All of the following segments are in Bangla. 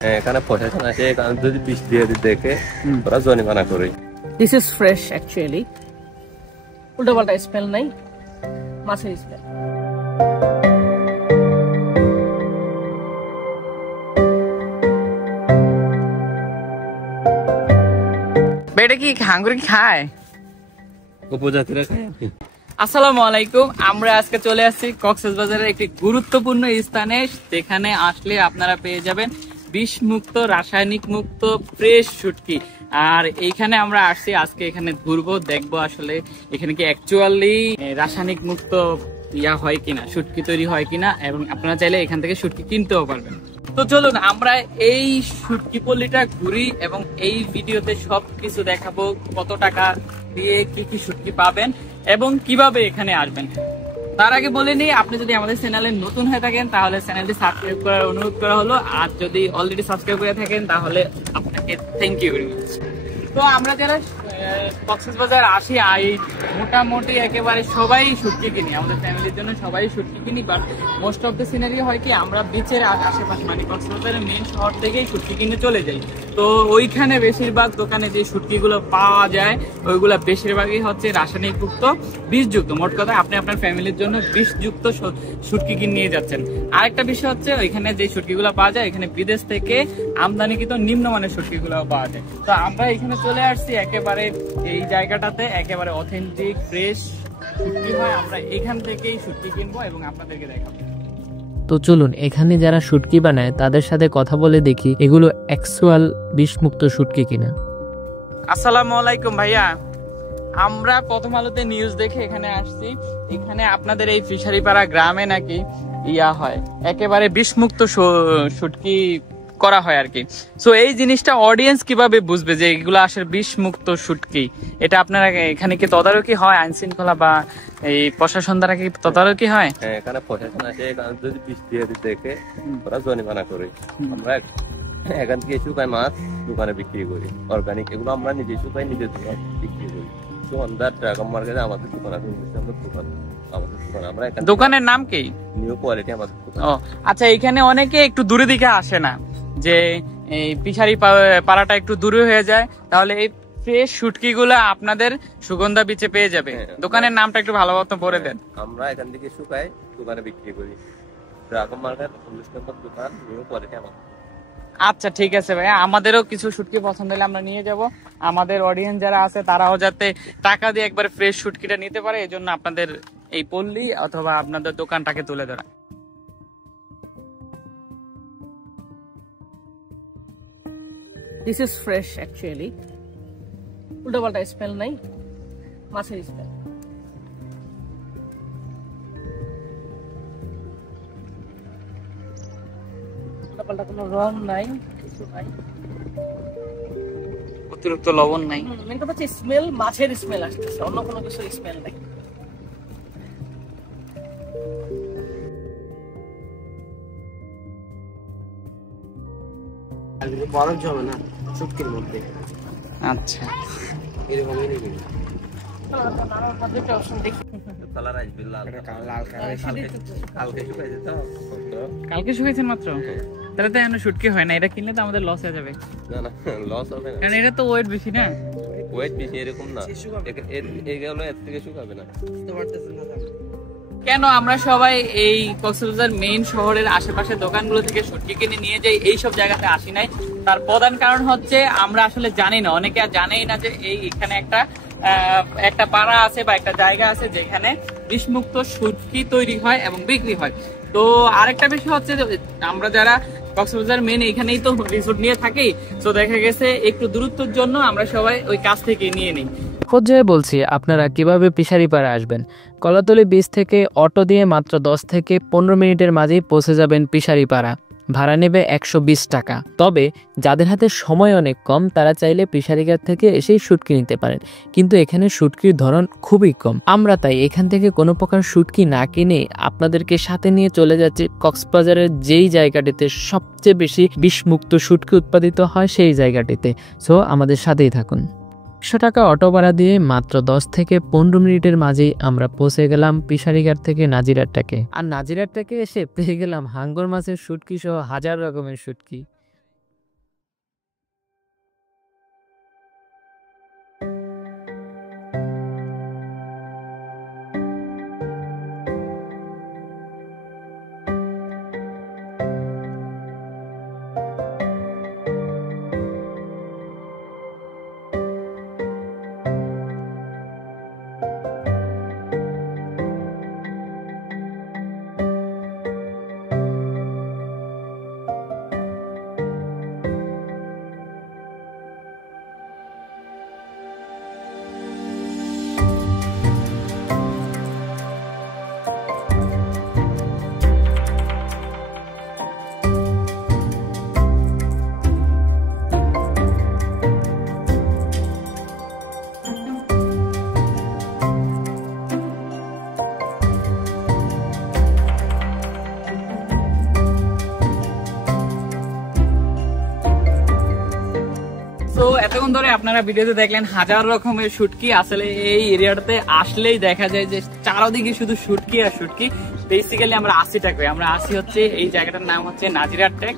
এখানে প্রশাসন আছে, এখানে যদি বিষ দিয়ে দেখে ওরা জরিমানা করে। দিস ইজ ফ্রেশ অ্যাকচুয়ালি, উল্টাপাল্টা স্মেল নাই, মাছের স্মেল। এটা কি হাঙ্গুরি খায়? উপজাতিরা খায়। আসসালামু আলাইকুম, আমরা আজকে চলে আসছি কক্সবাজারের একটি গুরুত্বপূর্ণ স্থানে, যেখানে আসলে আপনারা পেয়ে যাবেন বিষমুক্ত, রাসায়নিক মুক্ত ফ্রেশ শুটকি। আর এইখানে আমরা আসছি আজকে, এখানে ঘুরবো, দেখবো আসলে এখানে কি অ্যাকচুয়ালি রাসায়নিক মুক্ত হয় কিনা, শুটকি তৈরি হয় কিনা, এবং আপনারা চাইলে এখান থেকে শুটকি কিনতেও পারবেন। তো চলুন আমরা এই শুটকি পল্লীটা ঘুরি এবং এই ভিডিওতে সবকিছু দেখাবো, কত টাকা দিয়ে কি কি শুটকি পাবেন এবং কিভাবে এখানে আসবেন। তার আগে বলে নিই, আপনি যদি আমাদের চ্যানেলে নতুন হয়ে থাকেন তাহলে চ্যানেলটি সাবস্ক্রাইব করার অনুরোধ করা হলো, আর যদি অলরেডি সাবস্ক্রাইব করে থাকেন তাহলে আপনাকে থ্যাংক ইউ ভেরি মাচ। তো আমরা যারা কক্সবাজার আসি, মোটামুটি একেবারে সবাই শুটকি কিনি, আমাদের ফ্যামিলির জন্য সবাই শুটকি কিনি। But most of the scenery হয় কি, আমরা বিচের আশেপাশে মানে কক্সবাজারের মেন শহর থেকেই শুটকি কিনে চলে যাই। তো ওইখানে বেশিরভাগ দোকানে যে শুটকিগুলো পাওয়া যায় ওইগুলো বেশিরভাগই হচ্ছে রাসায়নিক মুক্ত, বিষযুক্ত। মোট কথা আপনি আপনার ফ্যামিলির জন্য বিষযুক্ত শুটকি কিনে নিয়ে যাচ্ছেন। আরেকটা বিষয় হচ্ছে, ওইখানে যে শুটকিগুলো পাওয়া যায় এখানে বিদেশ থেকে আমদানিকৃত নিম্নমানের শুটকিগুলো পাওয়া যায়। তো আমরা এখানে চলে আসছি একেবারে এই জায়গাটাতে, একেবারে অথেন্টিক ফ্রেশ শুটকি হয়, আমরা এখান থেকেই শুটকি কিনবো এবং আপনাদেরকে দেখাবো। তো চলুন এখানে যারা শুটকি বানায় তাদের সাথে কথা বলে দেখি এগুলো অ্যাকচুয়াল বিষমুক্ত শুটকি কিনা। আসসালামু আলাইকুম ভাইয়া, আমরা প্রথম আলোতে নিউজ দেখে এখানে আসছি। এখানে আপনাদের এই ফিশারিপাড়া গ্রামে নাকি হয় একেবারে বিষমুক্ত শুটকি করা হয় আর কি। সো এই জিনিসটা অডিয়েন্স কিভাবে বুঝবে যে এগুলো আসলে বিষমুক্ত শুটকি? এটা আপনারা এখানে কি তদারকি হয়, আইন শৃঙ্খলা বা এই প্রশাসন দ্বারা কি তদারকি হয়? এখানে প্রশাসন আছে, এখানে যদি বিষ দিয়ে দেখে ওরা জরিমানা করে। আমরা এখান থেকে শুকাই মাছ দোকানে বিক্রি করি, অর্গানিক এগুলো আমরা নিজে শুকাই নিজের দোকান বিক্রি করি। দোকানদার ড্রাগন মার্কেটে আমাদের দোকান আছে, দোকানের নাম কি? নিউ কোয়ালিটি আমাদের দোকান। ও আচ্ছা, এখানে অনেকে একটু দূরে দিকে আসে না, যে এই পিশারি পাড়াটা একটু দূরে হয়ে যায়, তাহলে এই ফ্রেশ শুটকি গুলা আপনাদের সুগন্ধা বিচে পেয়ে যাবে। দোকানের নামটা একটু ভালো মতো বলে দেন। আমরা এখান থেকে শুকাই দোকানে বিক্রি করি, ড্রাগন মার্কেট 19 নম্বর দোকান, নিউ কোয়ালিটি আমাদের। আচ্ছা ঠিক আছে ভাই, আমাদেরও কিছু শুটকি পছন্দ হলে আমরা নিয়ে যাব। আমাদের অডিয়েন্স যারা আছে তারাও যাতে টাকা দিয়ে একবার ফ্রেশ শুটকিটা নিতে পারে, এই জন্য আপনাদের এই পল্লী অথবা আপনাদের দোকানটাকে তুলে ধরা। দিস ইজ ফ্রেশ অ্যাকচুয়ালি, উল্টাপাল্টা স্মেল নাই, মাছের স্মেল। উল্টাপাল্টা কোনো রং নাই, কিছু নাই, অতিরিক্ত লবণ নাই। মেন কথা হচ্ছে স্মেল, মাছের স্মেল আসতেছে, অন্য কোনো কিছু স্মেল নাই। বরফ জমে না শুটকির মধ্যে। আচ্ছা এরকমই নাকি? কালকে শুকাইছেন মাত্র? তাহলে তো এখন শুটকি হয় না, এটা কিনলে তো আমাদের লস হয়ে যাবে। না না, লস হবে না, কারণ এটা তো ওয়েট বেশি না। ওয়েট বেশি এরকম না, এগুলো এর থেকে শুকাবে না। কেন আমরা সবাই এই কক্সবাজার মেইন শহরের আশেপাশে দোকানগুলো থেকে শুটকি কিনে নিয়ে যাই, এইসব জায়গাতে আসি নাই? তার প্রধান কারণ হচ্ছে আমরা আসলে জানি না, অনেকে জানেই না যে এখানে একটা পাড়া আছে বা একটা জায়গা আছে যেখানে বিষমুক্ত শুটকি তৈরি হয় এবং বিক্রি হয়। তো আরেকটা বিষয় হচ্ছে যে আমরা যারা কক্সবাজার মেন এখানেই তো রিসোর্ট নিয়ে থাকি, তো দেখা গেছে একটু দূরত্বের জন্য আমরা সবাই ওই কাছ থেকে নিয়ে নিই। পর্যায়ে বলছি আপনারা কিভাবে পিশারি পাড়া আসবেন। কলাতলি বিচ থেকে অটো দিয়ে মাত্র 10 থেকে 15 মিনিটের মাঝেই পৌঁছে যাবেন পিশারি পাড়া। ভাড়া নেবে 120 টাকা। তবে যাদের হাতে সময় অনেক কম তারা চাইলে পিশারিঘাট থেকে এসেই শুটকি নিতে পারেন, কিন্তু এখানে শুটকির ধরন খুবই কম। আমরা তাই এখান থেকে কোনো প্রকার শুটকি না কিনে আপনাদেরকে সাথে নিয়ে চলে যাচ্ছি কক্সবাজারের যেই জায়গাটিতে সবচেয়ে বেশি বিষমুক্ত শুটকি উৎপাদিত হয় সেই জায়গাটিতে। সো আমাদের সাথেই থাকুন। 100 টাকা অটো ভাড়া দিয়ে মাত্র 10 থেকে 15 মিনিটের মাঝেই আমরা পৌঁছে গেলাম পিশারিঘাট থেকে নাজিরাটটাকে। আর নাজিরাটটাকে এসে পেয়ে গেলাম হাঙ্গর মাছের শুটকি সহ হাজার রকমের শুটকি। এতক্ষণ ধরে আপনারা ভিডিওতে দেখলেন হাজার রকমের শুটকি। আসলে এই এরিয়াটাতে আসলেই দেখা যায় যে চারদিকে শুধু শুটকি আর শুটকি। বেসিক্যালি আমরা আসিটা করি, আমরা আসি হচ্ছে এই জায়গাটার নাম হচ্ছে নাজিরার টেক।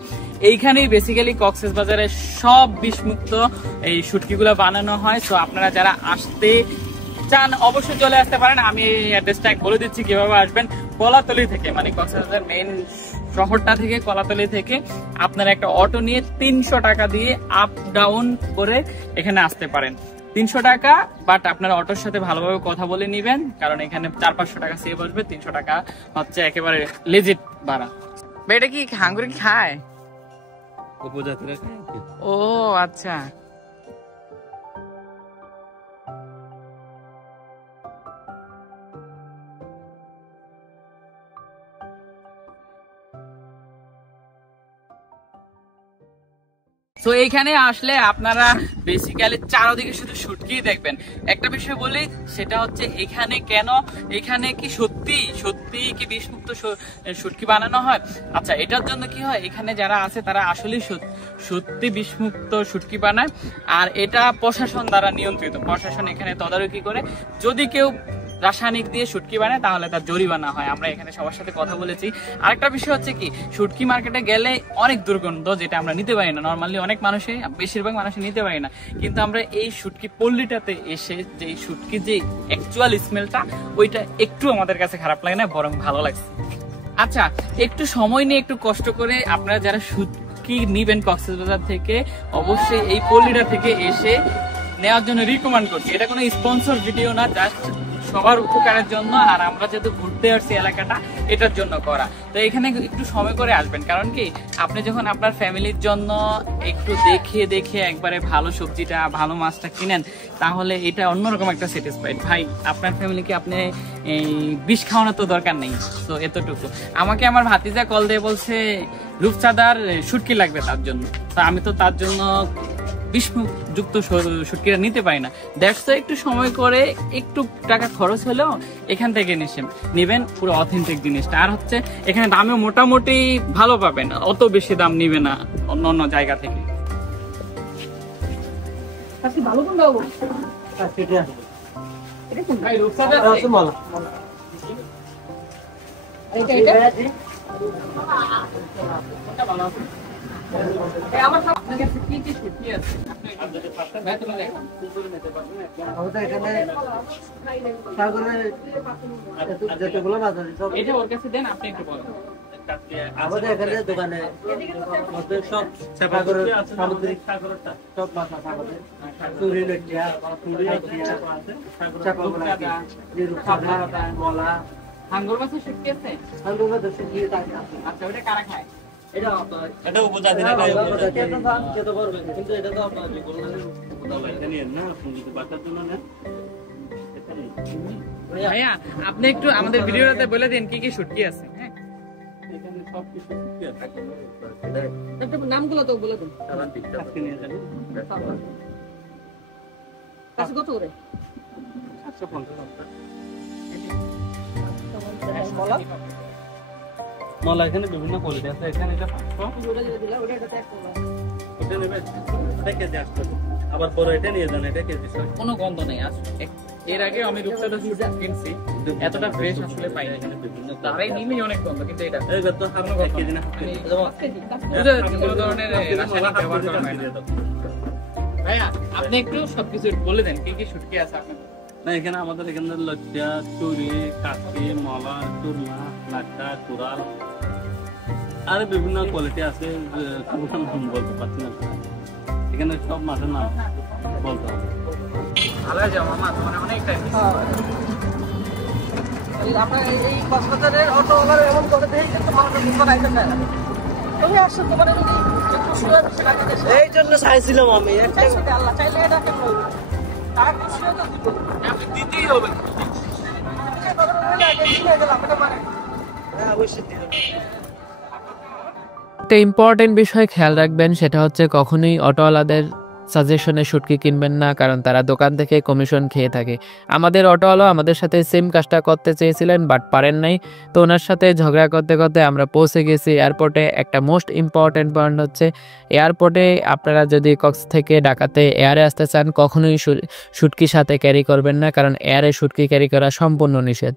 এইখানেই বেসিক্যালি কক্সবাজারে সব বিষমুক্ত এই শুটকিগুলো বানানো হয়। তো আপনারা যারা আসতে চান অবশ্যই চলে আসতে পারেন। আমি এই অ্যাড্রেসটা বলে দিচ্ছি কিভাবে আসবেন। কলাতলি থেকে, মানে কক্সবাজার মেইন শহরটা থেকে, কলাতলি থেকে আপনারা একটা অটো নিয়ে 300 টাকা দিয়ে আপ ডাউন করে এখানে আসতে পারেন। 300 টাকা, বাট আপনারা অটোর সাথে ভালোভাবে কথা বলে নিবেন, কারণ এখানে 400-500 টাকা সেভ আসবে। 300 টাকা হচ্ছে একেবারে লেজিট ভাড়া। এটা কি হাঙ্গুরি খায়? উপজাতিরা ও আচ্ছা। তো এইখানে আসলে আপনারা বেসিক্যালি চারদিকে শুধু শুটকি দেখবেন। একটা বিষয় বলি, সেটা হচ্ছে এখানে কি সত্যি কি বিষমুক্ত শুটকি বানানো হয়? আচ্ছা, এটার জন্য কি হয়, এখানে যারা আছে তারা আসলে সত্যি বিষমুক্ত শুটকি বানায়। আর এটা প্রশাসন দ্বারা নিয়ন্ত্রিত। প্রশাসন এখানে তদারকি করে। যদি কেউ রাসায়নিক দিয়ে শুটকি বানায় তাহলে তার জরিমানা হয়। আমরা এখানে সবার সাথে কথা বলেছি। আরেকটা বিষয় হচ্ছে কি, শুটকি মার্কেটে গেলে অনেক দুর্গন্ধ, যেটা আমরা নিতে পারি না। নর্মালি অনেক বেশিরভাগ মানুষই নিতে পারি না, কিন্তু আমরা এই শুটকি পল্লীটাতে এসে যে শুটকি যে অ্যাকচুয়াল স্মেলটা, ওইটা একটু আমাদের কাছে খারাপ লাগে না, বরং ভালো লাগছে। আচ্ছা, একটু সময় নিয়ে একটু কষ্ট করে আপনারা যারা শুটকি নিবেন কক্সবাজার থেকে, অবশ্যই এই পল্লীটা থেকে এসে নেওয়ার জন্য রিকমেন্ড করছি। এটা কোনো স্পন্সর ভিডিও না, জাস্ট সবার উপকারের জন্য। আর আমরা যেহেতু ঘুরতে আসছি এলাকাটা, এটার জন্য করা। তো এখানে একটু সময় করে আসবেন, কারণ কি আপনি যখন আপনার ফ্যামিলির জন্য একটু দেখে একবারে ভালো সবজিটা, ভালো মাছটা কিনেন, তাহলে এটা অন্যরকম একটা স্যাটিসফাইড। ভাই, আপনার ফ্যামিলিকে আপনি এই বিষ খাওয়ানোর তো দরকার নেই। তো এতটুকু। আমাকে আমার ভাতিজা কল দিয়ে বলছে রূপচাঁদার শুটকি লাগবে তার জন্য। তো আমি তো তার জন্য বিষযুক্ত শুটকিটা নিতে পারি না। দ্যাটস একটু সময় করে, একটু টাকা খরচ হলেও এখান থেকে নেবেন পুরো অথেন্টিক জিনিসটা। আর হচ্ছে এখানে দামে মোটামুটি ভালো পাবেন, অত বেশি দাম নিবে না অন্য জায়গা থেকে। ভালো কোনটা হবো? ভাই, রূপচাঁদা আমাদের এখানে দোকানে সব সামুদ্রিক সব মাছ আছে আমাদের। চুরি লটিয়া, মলা, হাঙ্গর মাছের শুটকি আছে। হাঙ্গর মাছের শুটকি থাকে। আচ্ছা, ওটা কারা খায়? এটা উপজাতিরা খায়। খেতে পারবে, কিন্তু এটা তো আপনার ভাইয়া, আপনি একটু আমাদের ভিডিওটাতে বলে দিন কি কি শুটকি আছে। হ্যাঁ, এখানে সব কিছু শুটকি আছে। নামগুলো তো বলে দিন। কত করে? 750 মলা এখানে বিভিন্ন কোয়ালিটি আছে। এখানে এটা 500, ওটা নেবে, এটা কেজি 800। আবার বড় এটা নিয়ে যান, এটা কেজি 600। কোনো গন্ধ নেই। এর আগে আমি রূপচাঁদা শুটকি কিনছি, এতটা ফ্রেশ আসলে পাই না। এখানে বিভিন্ন তারাই নিমে অনেক গন্ধ, কিন্তু এটা তো কোনো কেজি না, কোনো ধরনের রাসায়নিক ব্যবহার করা হয় না। ভাইয়া, আপনি একটু সবকিছু বলে দেন কি কি শুটকি আছে আপনার। না, এখানে আমাদের এখানে লজ্জা, চুরি, কাকি, মলা, চুরমা, লাটা, কুড়াল, আর বিভিন্ন কোয়ালিটি আছে। নাম বলতে পারছি না, এখানে সব মাছের নাম বলতে হবে। ভালো আছে মামা, তোমার অনেক টাইম। আপনার এই কক্সবাজারের অটোওয়ালার এমন করে দেয় কিন্তু মানুষের বুঝতে আইতেন না। তুমি আসছো তোমার একটু শুয়ে বসে লাগবে। এই জন্য চাইছিলাম আমি। আল্লাহ চাইলে এটা কেন হবে? তার খুশি হতো দিব। আপনি দিতেই হবে। হ্যাঁ, অবশ্যই দিতে হবে। একটা ইম্পর্টেন্ট বিষয় খেয়াল রাখবেন, সেটা হচ্ছে কখনোই অটোওয়ালাদের সাজেশনে শুটকি কিনবেন না, কারণ তারা দোকান থেকে কমিশন খেয়ে থাকে। আমাদের অটোওয়ালা আমাদের সাথে সেম কাজটা করতে চেয়েছিলেন বাট পারেন নাই, তো ওনার সাথে ঝগড়া করতে করতে আমরা পৌঁছে গেছি এয়ারপোর্টে। একটা মোস্ট ইম্পর্ট্যান্ট পয়েন্ট হচ্ছে এয়ারপোর্টে আপনারা যদি কক্স থেকে ঢাকাতে এয়ারে আসতে চান কখনোই শুটকি সাথে ক্যারি করবেন না, কারণ এয়ারে শুটকি ক্যারি করা সম্পূর্ণ নিষেধ।